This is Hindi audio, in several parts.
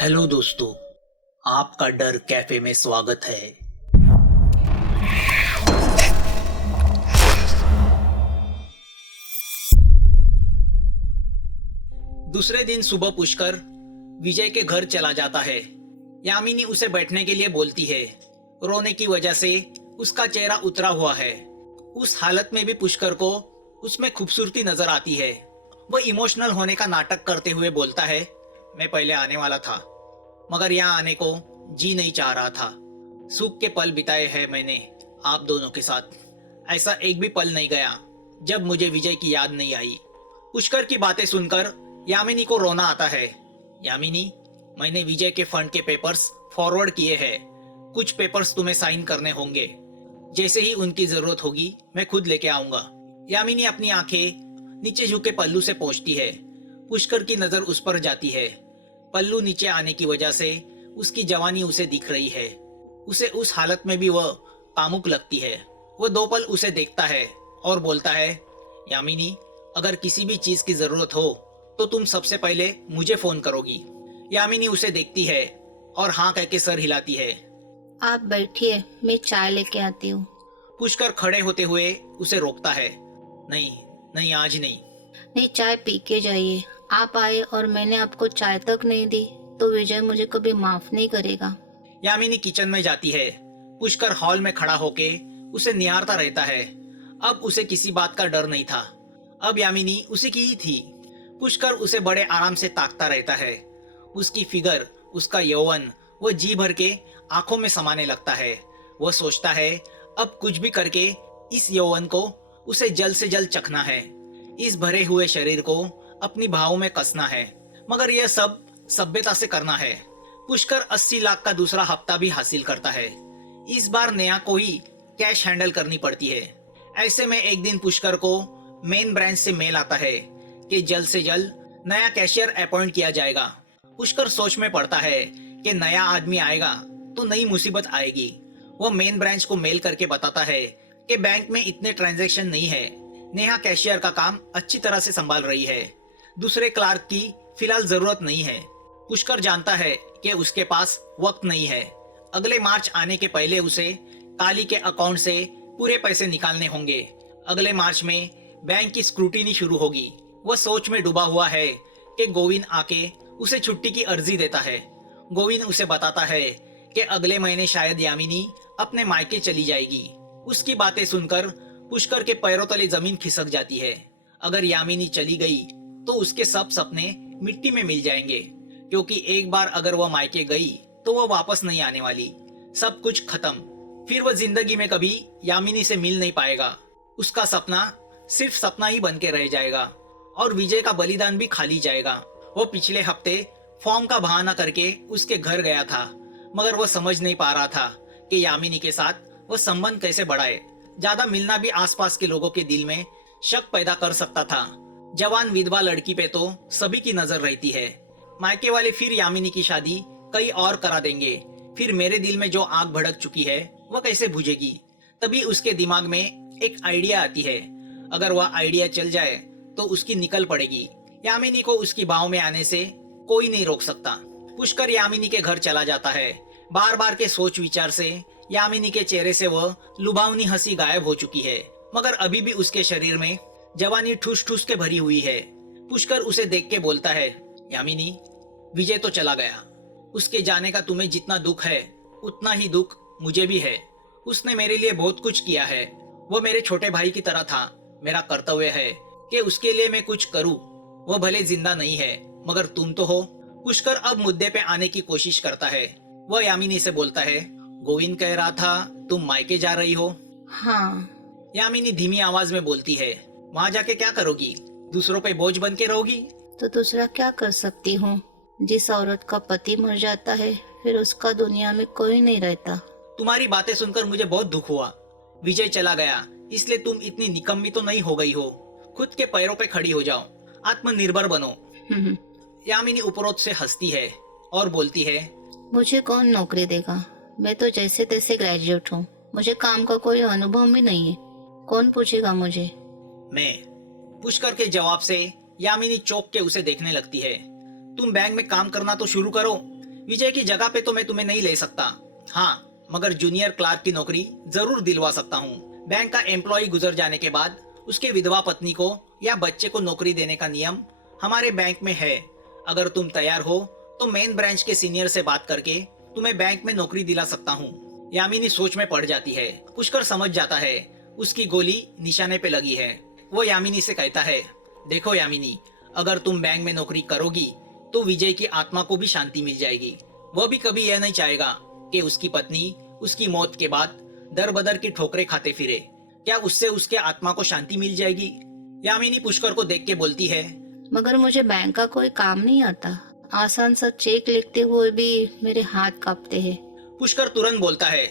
हेलो दोस्तों, आपका डर कैफे में स्वागत है। दूसरे दिन सुबह पुष्कर विजय के घर चला जाता है। यामिनी उसे बैठने के लिए बोलती है। रोने की वजह से उसका चेहरा उतरा हुआ है। उस हालत में भी पुष्कर को उसमें खूबसूरती नजर आती है। वह इमोशनल होने का नाटक करते हुए बोलता है, मैं पहले आने वाला था मगर यहाँ आने को जी नहीं चाह रहा था। सुख के पल बिताए हैं मैंने आप दोनों के साथ। ऐसा एक भी पल नहीं गया जब मुझे विजय की याद नहीं आई। पुष्कर की बातें सुनकर यामिनी को रोना आता है। यामिनी, मैंने विजय के फंड के पेपर्स फॉरवर्ड किए हैं। कुछ पेपर्स तुम्हें साइन करने होंगे। जैसे ही उनकी जरूरत होगी मैं खुद लेके आऊंगा। यामिनी अपनी आंखें नीचे झुके पल्लू से पोंछती है। पुष्कर की नजर उस पर जाती है। पल्लू नीचे आने की वजह से उसकी जवानी उसे दिख रही है। उसे उस हालत में भी वह कामुक लगती है। वह 2 पल उसे देखता है और बोलता है, यामिनी, अगर किसी भी चीज की जरूरत हो तो तुम सबसे पहले मुझे फोन करोगी। यामिनी उसे देखती है और हाँ कह के सर हिलाती है। आप बैठिए, मैं चाय लेके आती हूँ। पुष्कर खड़े होते हुए उसे रोकता है। नहीं नहीं, आज नहीं। नहीं, चाय पी के जाइए। आप आए और मैंने आपको चाय तक नहीं दी तो विजय मुझे कभी माफ नहीं करेगा। यामिनी किचन में जाती है। पुष्कर हॉल में खड़ा होके उसे निहारता रहता है। अब उसे किसी बात का डर नहीं था। अब यामिनी उसी की ही थी। पुष्कर उसे बड़े आराम से ताकता रहता है। उसकी फिगर, उसका यौवन, वो जी भर के आंखों में समाने लगता है। वह सोचता है अब कुछ भी करके इस यौवन को उसे जल्द से जल्द चखना है। इस भरे हुए शरीर को अपनी भावों में कसना है। मगर यह सब सभ्यता से करना है। पुष्कर 80 लाख का दूसरा हफ्ता भी हासिल करता है। इस बार नेहा को ही कैश हैंडल करनी पड़ती है। ऐसे में एक दिन पुष्कर को मेन ब्रांच से मेल आता है कि जल्द से जल्द नया कैशियर अपॉइंट किया जाएगा। पुष्कर सोच में पड़ता है कि नया आदमी आएगा तो नई मुसीबत आएगी। वो मेन ब्रांच को मेल करके बताता है कि बैंक में इतने ट्रांजैक्शन नहीं है। नेहा कैशियर का काम अच्छी तरह से संभाल रही है। दूसरे क्लार्क की फिलहाल जरूरत नहीं है। पुष्कर जानता है कि उसके पास वक्त नहीं है। अगले मार्च आने के पहले उसे काली के अकाउंट से पूरे पैसे निकालने होंगे। अगले मार्च में बैंक की स्क्रूटिनी शुरू होगी। वह सोच में डूबा हुआ है कि गोविंद आके उसे छुट्टी की अर्जी देता है। गोविंद उसे बताता है कि अगले महीने शायद यामिनी अपने मायके चली जाएगी। उसकी बातें सुनकर पुष्कर के पैरों तले जमीन खिसक जाती है। अगर यामिनी चली गई तो उसके सब सपने मिट्टी में मिल जाएंगे, क्योंकि एक बार अगर वह मायके गई तो वह वापस नहीं आने वाली। सब कुछ खत्म। फिर वह जिंदगी में कभी यामिनी से मिल नहीं पाएगा। उसका सपना सिर्फ सपना ही बन के रह जाएगा और विजय का बलिदान भी खाली जाएगा। वो पिछले हफ्ते फॉर्म का बहाना करके उसके घर गया था, मगर वह समझ नहीं पा रहा था कि यामिनी के साथ वह संबंध कैसे बढ़ाए। ज्यादा मिलना भी आसपास के लोगों के दिल में शक पैदा कर सकता था। जवान विधवा लड़की पे तो सभी की नजर रहती है। मायके वाले फिर यामिनी की शादी कहीं और करा देंगे। फिर मेरे दिल में जो आग भड़क चुकी है वह कैसे बुझेगी। तभी उसके दिमाग में एक आइडिया आती है। अगर वह आइडिया चल जाए तो उसकी निकल पड़ेगी। यामिनी को उसकी बाहों में आने से कोई नहीं रोक सकता। पुष्कर यामिनी के घर चला जाता है। बार बार के सोच विचार से यामिनी के चेहरे से वह लुभावनी हंसी गायब हो चुकी है, मगर अभी भी उसके शरीर में जवानी ठूस ठूस के भरी हुई है। पुष्कर उसे देख के बोलता है, यामिनी, विजय तो चला गया। उसके जाने का तुम्हें जितना दुख है उतना ही दुख मुझे भी है। उसने मेरे लिए बहुत कुछ किया है। वो मेरे छोटे भाई की तरह था। मेरा कर्तव्य है कि उसके लिए मैं कुछ करूं। वो भले जिंदा नहीं है मगर तुम तो हो। पुष्कर अब मुद्दे पे आने की कोशिश करता है। वह यामिनी से बोलता है, गोविंद कह रहा था तुम मायके जा रही हो। हाँ। यामिनी धीमी आवाज में बोलती है, वहां जाके क्या करोगी? दूसरों पे बोझ बन के रहोगी? तो दूसरा क्या कर सकती हूँ? जिस औरत का पति मर जाता है फिर उसका दुनिया में कोई नहीं रहता। तुम्हारी बातें सुनकर मुझे बहुत दुख हुआ। विजय चला गया इसलिए तुम इतनी निकम्मी तो नहीं हो गई हो। खुद के पैरों पे खड़ी हो जाओ, आत्मनिर्भर बनो। यामिनी उपरोक्त से हंसती है और बोलती है, मुझे कौन नौकरी देगा? मैं तो जैसे तैसे ग्रेजुएट हूँ। मुझे काम का कोई अनुभव भी नहीं है। कौन पूछेगा मुझे? मैं। पुष्कर के जवाब से यामिनी चौंक के उसे देखने लगती है। तुम बैंक में काम करना तो शुरू करो। विजय की जगह पे तो मैं तुम्हें नहीं ले सकता। हाँ, मगर जूनियर क्लार्क की नौकरी जरूर दिलवा सकता हूँ। बैंक का एम्प्लॉय गुजर जाने के बाद उसके विधवा पत्नी को या बच्चे को नौकरी देने का नियम हमारे बैंक में है। अगर तुम तैयार हो तो मेन ब्रांच के सीनियर से बात करके तुम्हें बैंक में नौकरी दिला सकता हूँ। यामिनी सोच में पड़ जाती है। पुष्कर समझ जाता है उसकी गोली निशाने पे लगी है। वो यामिनी से कहता है, देखो यामिनी, अगर तुम बैंक में नौकरी करोगी तो विजय की आत्मा को भी शांति मिल जाएगी। वह भी कभी यह नहीं चाहेगा कि उसकी पत्नी उसकी मौत के बाद दर बदर की ठोकरें खाते फिरे। क्या उससे उसके आत्मा को शांति मिल जाएगी? यामिनी पुष्कर को देख के बोलती है, मगर मुझे बैंक का कोई काम नहीं आता। आसान सा चेक लिखते हुए भी मेरे हाथ कांपते हैं। पुष्कर तुरंत बोलता है,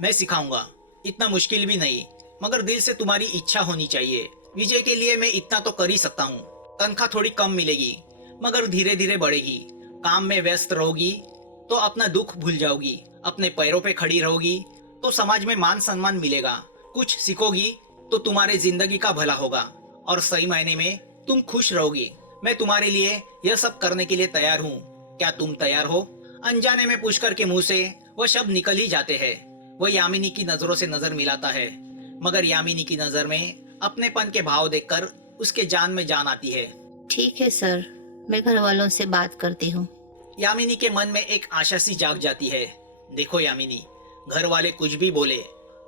मैं सिखाऊंगा, इतना मुश्किल भी नहीं, मगर दिल से तुम्हारी इच्छा होनी चाहिए। विजय के लिए मैं इतना तो कर ही सकता हूँ। तनख्वाह थोड़ी कम मिलेगी, मगर धीरे धीरे बढ़ेगी। काम में व्यस्त रहोगी तो अपना दुख भूल जाओगी। अपने पैरों पे खड़ी रहोगी तो समाज में मान सम्मान मिलेगा। कुछ सीखोगी तो तुम्हारे जिंदगी का भला होगा और सही मायने में तुम खुश रहोगी। मैं तुम्हारे लिए यह सब करने के लिए तैयार हूँ। क्या तुम तैयार हो? अनजाने में पुष्कर के मुंह से वह शब्द निकल ही जाते हैं। वह यामिनी की नजरों से नजर मिलाता है, मगर यामिनी की नजर में अपनेपन के भाव देखकर उसके जान में जान आती है। ठीक है सर, मैं घर वालों से बात करती हूँ। यामिनी के मन में एक आशा सी जाग जाती है। देखो यामिनी, घर वाले कुछ भी बोले,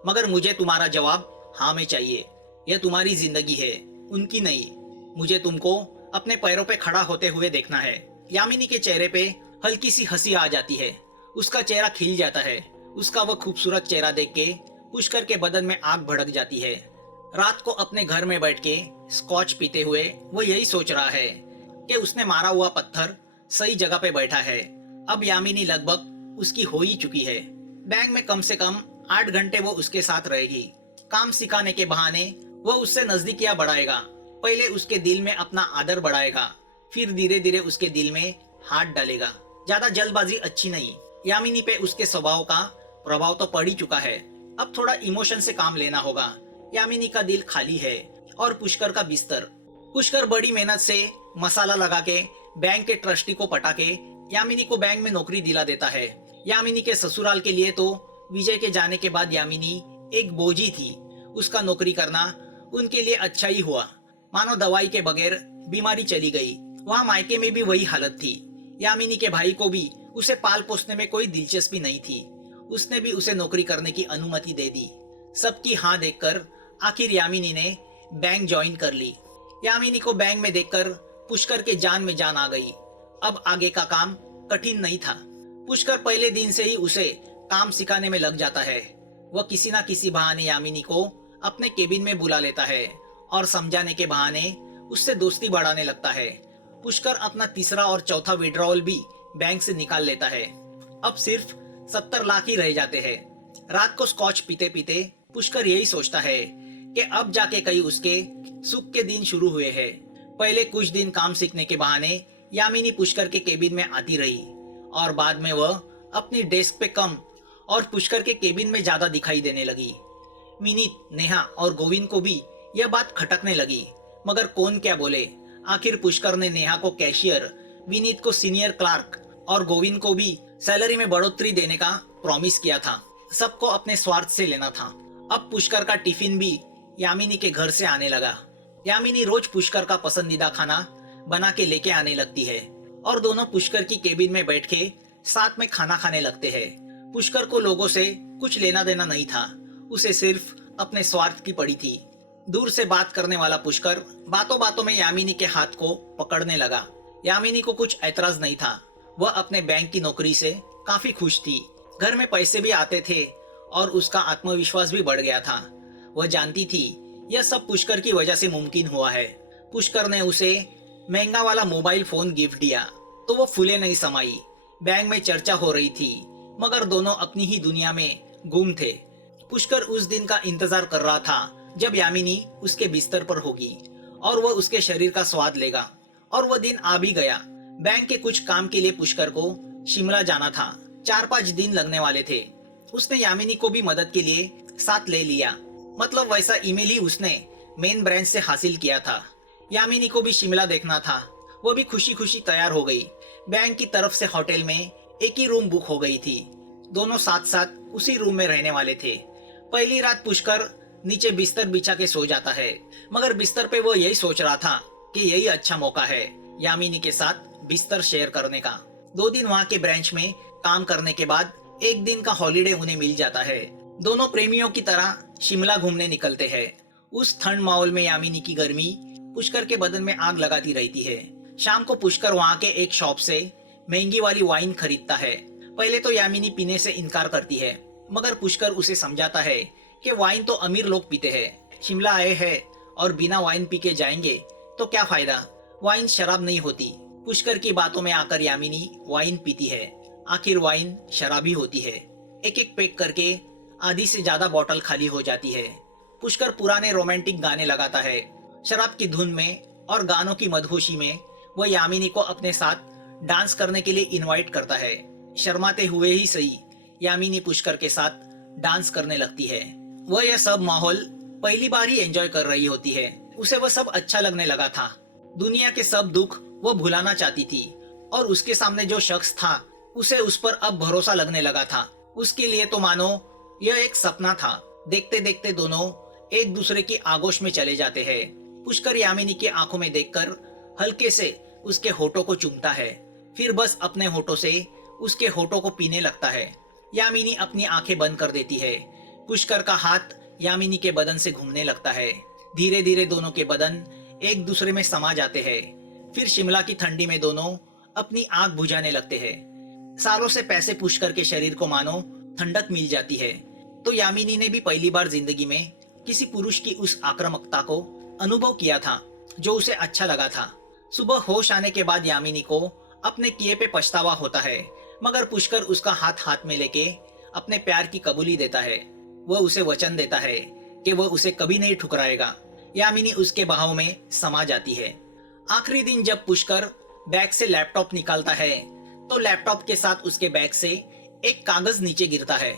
मगर मुझे तुम्हारा जवाब हाँ में चाहिए। यह तुम्हारी जिंदगी है, उनकी नहीं। मुझे तुमको अपने पैरों पे खड़ा होते हुए देखना है। यामिनी के चेहरे पे हल्की सी हंसी आ जाती है। उसका चेहरा खिल जाता है। उसका वह खूबसूरत चेहरा देख के पुष्कर के बदन में आग भड़क जाती है। रात को अपने घर में बैठ के स्कॉच पीते हुए वो यही सोच रहा है कि उसने मारा हुआ पत्थर सही जगह पे बैठा है। अब यामिनी लगभग उसकी हो ही चुकी है। बैंक में कम से कम 8 घंटे वो उसके साथ रहेगी। काम सिखाने के बहाने वो उससे नजदीकियां बढ़ाएगा। पहले उसके दिल में अपना आदर बढ़ाएगा, फिर धीरे धीरे उसके दिल में हाथ डालेगा। ज्यादा जल्दबाजी अच्छी नहीं। यामिनी पे उसके स्वभाव का प्रभाव तो पड़ ही चुका है। अब थोड़ा इमोशन से काम लेना होगा। यामिनी का दिल खाली है और पुष्कर का बिस्तर। पुष्कर बड़ी मेहनत से मसाला लगा के बैंक के ट्रस्टी को पटा के यामिनी को बैंक में नौकरी दिला देता है। यामिनी के ससुराल के लिए तो विजय के जाने के बाद यामिनी एक बोझी थी। उसका नौकरी करना उनके लिए अच्छा ही हुआ। मानो दवाई के बगैर बीमारी चली गई। वहाँ मायके में भी वही हालत थी। यामिनी के भाई को भी उसे पाल पोसने में कोई दिलचस्पी नहीं थी। उसने भी उसे नौकरी करने की अनुमति दे दी। सबकी हाँ देखकर आखिर यामिनी ने बैंक ज्वाइन कर ली। यामिनी को बैंक में देखकर पुष्कर के जान में जान आ गई। अब आगे का काम कठिन नहीं था। पुष्कर पहले दिन से ही उसे काम सिखाने में लग जाता है। वह किसी ना किसी बहाने यामिनी को अपने केबिन में बुला लेता है और समझाने के बहाने उससे दोस्ती बढ़ाने लगता है। पुष्कर अपना तीसरा और चौथा विड्रॉल भी बैंक से निकाल लेता है। अब सिर्फ 70 लाख ही रह जाते हैं। रात को स्कॉच पीते पीते पुष्कर यही सोचता है कि अब जाके कई उसके सुख के दिन शुरू हुए हैं। पहले कुछ दिन काम सीखने के बहाने यामिनी पुष्कर के केबिन में आती रही और बाद में वह अपनी डेस्क पे कम और पुष्कर के केबिन में ज्यादा दिखाई देने लगी। विनीत, नेहा और गोविंद को भी यह बात खटकने लगी, मगर कौन क्या बोले। आखिर पुष्कर ने नेहा को कैशियर, विनीत को सीनियर क्लार्क और गोविंद को भी सैलरी में बढ़ोतरी देने का प्रॉमिस किया था। सबको अपने स्वार्थ से लेना था। अब पुष्कर का टिफिन भी यामिनी के घर से आने लगा। यामिनी रोज पुष्कर का पसंदीदा खाना बना के लेके आने लगती है और दोनों पुष्कर की केबिन में बैठ के साथ में खाना खाने लगते हैं। पुष्कर को लोगों से कुछ लेना देना नहीं था। उसे सिर्फ अपने स्वार्थ की पड़ी थी। दूर से बात करने वाला पुष्कर बातों बातों में यामिनी के हाथ को पकड़ने लगा। यामिनी को कुछ ऐतराज नहीं था। वह अपने बैंक की नौकरी से काफी खुश थी। घर में पैसे भी आते थे और उसका आत्मविश्वास भी बढ़ गया था। वह जानती थी यह सब पुष्कर की वजह से मुमकिन हुआ है। पुष्कर ने उसे महंगा वाला मोबाइल फोन गिफ्ट दिया तो वो फूले नहीं समाई। बैंक में चर्चा हो रही थी, मगर दोनों अपनी ही दुनिया में गुम थे। पुष्कर उस दिन का इंतजार कर रहा था जब यामिनी उसके बिस्तर पर होगी और वह उसके शरीर का स्वाद लेगा। और वह दिन आ भी गया। बैंक के कुछ काम के लिए पुष्कर को शिमला जाना था। 4-5 दिन लगने वाले थे। उसने यामिनी को भी मदद के लिए साथ ले लिया। मतलब वैसा ईमेल ही उसने मेन ब्रांच से हासिल किया था। यामिनी को भी शिमला देखना था। वो भी खुशी खुशी तैयार हो गई। बैंक की तरफ से होटल में एक ही रूम बुक हो गई थी। दोनों साथ साथ उसी रूम में रहने वाले थे। पहली रात पुष्कर नीचे बिस्तर बिछा के सो जाता है, मगर बिस्तर पे वो यही सोच रहा था कि यही अच्छा मौका है यामिनी के साथ बिस्तर शेयर करने का। 2 दिन वहाँ के ब्रांच में काम करने के बाद एक दिन का हॉलिडे उन्हें मिल जाता है। दोनों प्रेमियों की तरह शिमला घूमने निकलते हैं। उस ठंड माहौल में यामिनी की गर्मी पुष्कर के बदन में आग लगाती रहती है। शाम को पुष्कर वहाँ के एक शॉप से महंगी वाली वाइन खरीदता है। पहले तो यामिनी पीने से इनकार करती है, मगर पुष्कर उसे समझाता है कि वाइन तो अमीर लोग पीते हैं। शिमला आए हैं और बिना वाइन पी के जाएंगे तो क्या फायदा। वाइन शराब नहीं होती। पुष्कर की बातों में आकर यामिनी वाइन पीती है। आखिर वाइन शराबी होती है। एक एक पैक करके आधी से ज्यादा बोतल खाली हो जाती है। पुष्कर पुराने रोमांटिक गाने लगाता है। शराब की धुन में और गानों की मदहोशी में वह यामिनी को अपने साथ डांस करने के लिए इनवाइट करता है। शर्माते हुए ही सही, यामिनी पुष्कर के साथ डांस करने लगती है। वह यह सब माहौल पहली बार ही एंजॉय कर रही होती है। उसे वह सब अच्छा लगने लगा था। दुनिया के सब दुख वो भुलाना चाहती थी और उसके सामने जो शख्स था उसे उस पर अब भरोसा लगने लगा था। उसके लिए तो मानो यह एक सपना था। देखते देखते दोनों एक दूसरे की आगोश में चले जाते हैं। पुष्कर यामिनी की आंखों में देखकर हल्के से उसके होठों को चूमता है, फिर बस अपने होठों से उसके होठों को पीने लगता है। यामिनी अपनी आंखें बंद कर देती है। पुष्कर का हाथ यामिनी के बदन से घूमने लगता है। धीरे धीरे दोनों के बदन एक दूसरे में समा जाते हैं। फिर शिमला की ठंडी में दोनों अपनी आग बुझाने लगते हैं। सालों से पैसे पुष्कर के शरीर को मानो ठंडक मिल जाती है, तो यामिनी ने भी पहली बार जिंदगी में किसी पुरुष की उस आक्रामकता को अनुभव किया था जो उसे अच्छा लगा था। सुबह होश आने के बाद यामिनी को अपने किए पे पछतावा होता है, मगर पुष्कर उसका हाथ हाथ में लेके अपने प्यार की कबूली देता है। वह उसे वचन देता है कि वह उसे कभी नहीं ठुकराएगा। यामिनी उसके बहाव में समा जाती है। आखिरी दिन जब पुष्कर बैग से लैपटॉप निकालता है तो लैपटॉप के साथ उसके बैग से एक कागज नीचे गिरता है।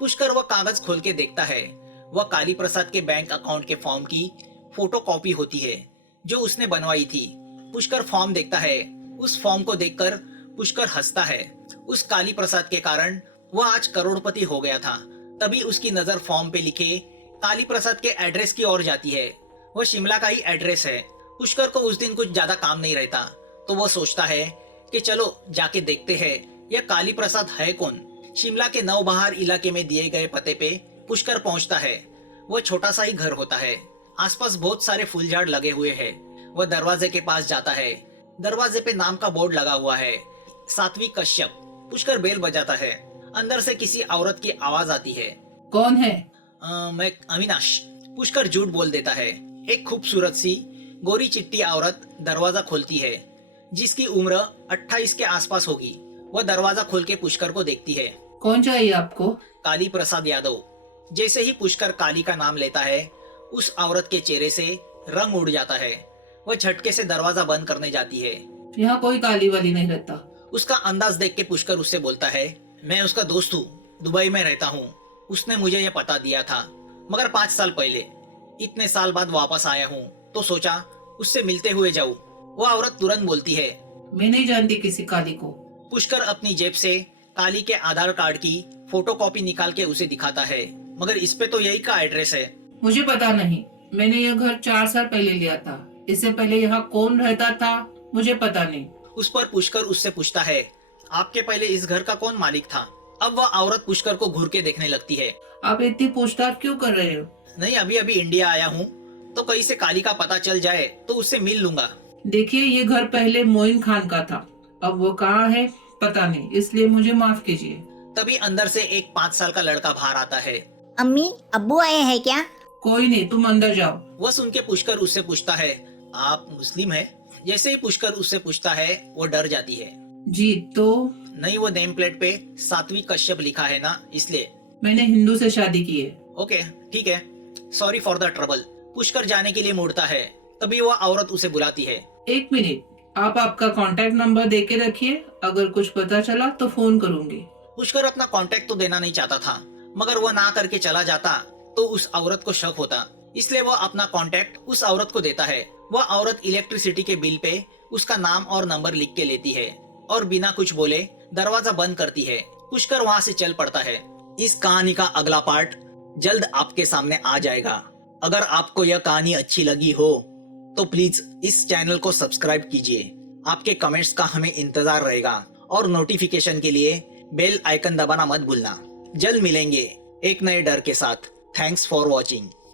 पुष्कर वह कागज खोल के देखता है। वह काली प्रसाद के बैंक अकाउंट के फॉर्म की फोटोकॉपी होती है जो उसने बनवाई थी। पुष्कर फॉर्म देखता है। उस फॉर्म को देखकर पुष्कर हंसता है। उस काली प्रसाद के कारण वह आज करोड़पति हो गया था। तभी उसकी नजर फॉर्म पे लिखे काली प्रसाद के एड्रेस की ओर जाती है। वह शिमला का ही एड्रेस है। पुष्कर को उस दिन कुछ ज्यादा काम नहीं रहता, तो वह सोचता है कि चलो जाके देखते हैं यह काली प्रसाद है कौन। शिमला के नवबहार इलाके में दिए गए पते पे पुष्कर पहुंचता है। वह छोटा सा ही घर होता है। आसपास बहुत सारे फूलझाड़ लगे हुए हैं। वह दरवाजे के पास जाता है। दरवाजे पे नाम का बोर्ड लगा हुआ है, सात्विक कश्यप। पुष्कर बेल बजाता है। अंदर से किसी औरत की आवाज आती है। कौन है? मैं अविनाश। पुष्कर झूठ बोल देता है। एक खूबसूरत सी गोरी चिट्टी औरत दरवाजा खोलती है, जिसकी उम्र 28 के आसपास होगी। वह दरवाजा खोल के पुष्कर को देखती है। कौन चाहिए आपको? काली प्रसाद यादव। जैसे ही पुष्कर काली का नाम लेता है, उस औरत के चेहरे से रंग उड़ जाता है। वह झटके से दरवाजा बंद करने जाती है। यहाँ कोई काली वाली नहीं रहता। उसका अंदाज देख के पुष्कर उससे बोलता है, मैं उसका दोस्त हूँ, दुबई में रहता हूँ। उसने मुझे यह पता दिया था, मगर 5 साल पहले। इतने साल बाद वापस आया हूँ तो सोचा उससे मिलते हुए जाऊँ। वह औरत तुरंत बोलती है, मैं नहीं जानती किसी काली को। पुष्कर अपनी जेब से काली के आधार कार्ड की फोटोकॉपी निकाल के उसे दिखाता है, मगर इस पे तो यही का एड्रेस है। मुझे पता नहीं। मैंने यह घर 4 साल पहले लिया था। इससे पहले यहाँ कौन रहता था मुझे पता नहीं। उस पर पुष्कर उससे पूछता है, आपके पहले इस घर का कौन मालिक था? अब वह औरत पुष्कर को घूर के देखने लगती है। आप इतनी पूछताछ क्यों कर रहे हो? नहीं, अभी अभी इंडिया आया हूँ, तो कहीं से काली का पता चल जाए तो उससे मिल लूंगा। देखिए, ये घर पहले मोइन खान का था। अब वो कहाँ है पता नहीं, इसलिए मुझे माफ कीजिए। तभी अंदर से एक 5 साल का लड़का बाहर आता है। अम्मी अब्बू आए हैं क्या? कोई नहीं, तुम अंदर जाओ। वह सुन के पुष्कर उससे पूछता है, आप मुस्लिम है? जैसे ही पुष्कर उससे पूछता है, वो डर जाती है। जी तो नहीं, वो नेम प्लेट पे सात्विक कश्यप लिखा है ना, इसलिए। मैंने हिंदू से शादी की है। ओके, ठीक है, sorry for the trouble. Pushkar जाने के लिए मुड़ता है, तभी वह औरत उसे बुलाती है। 1 मिनट, आप आपका कांटेक्ट नंबर दे के रखिए। अगर कुछ पता चला तो फोन करूंगी। पुष्कर अपना कांटेक्ट तो देना नहीं चाहता था, मगर वह ना करके चला जाता तो उस औरत को शक होता, इसलिए वह अपना कांटेक्ट उस औरत को देता है। वह औरत इलेक्ट्रिसिटी के बिल पे उसका नाम और नंबर लिख के लेती है और बिना कुछ बोले दरवाजा बंद करती है। पुष्कर वहां से चल पड़ता है। इस कहानी का अगला पार्ट जल्द आपके सामने आ जाएगा। अगर आपको यह कहानी अच्छी लगी हो तो प्लीज इस चैनल को सब्सक्राइब कीजिए। आपके कमेंट्स का हमें इंतजार रहेगा और नोटिफिकेशन के लिए बेल आइकन दबाना मत भूलना। जल्द मिलेंगे एक नए डर के साथ। Thanks for watching.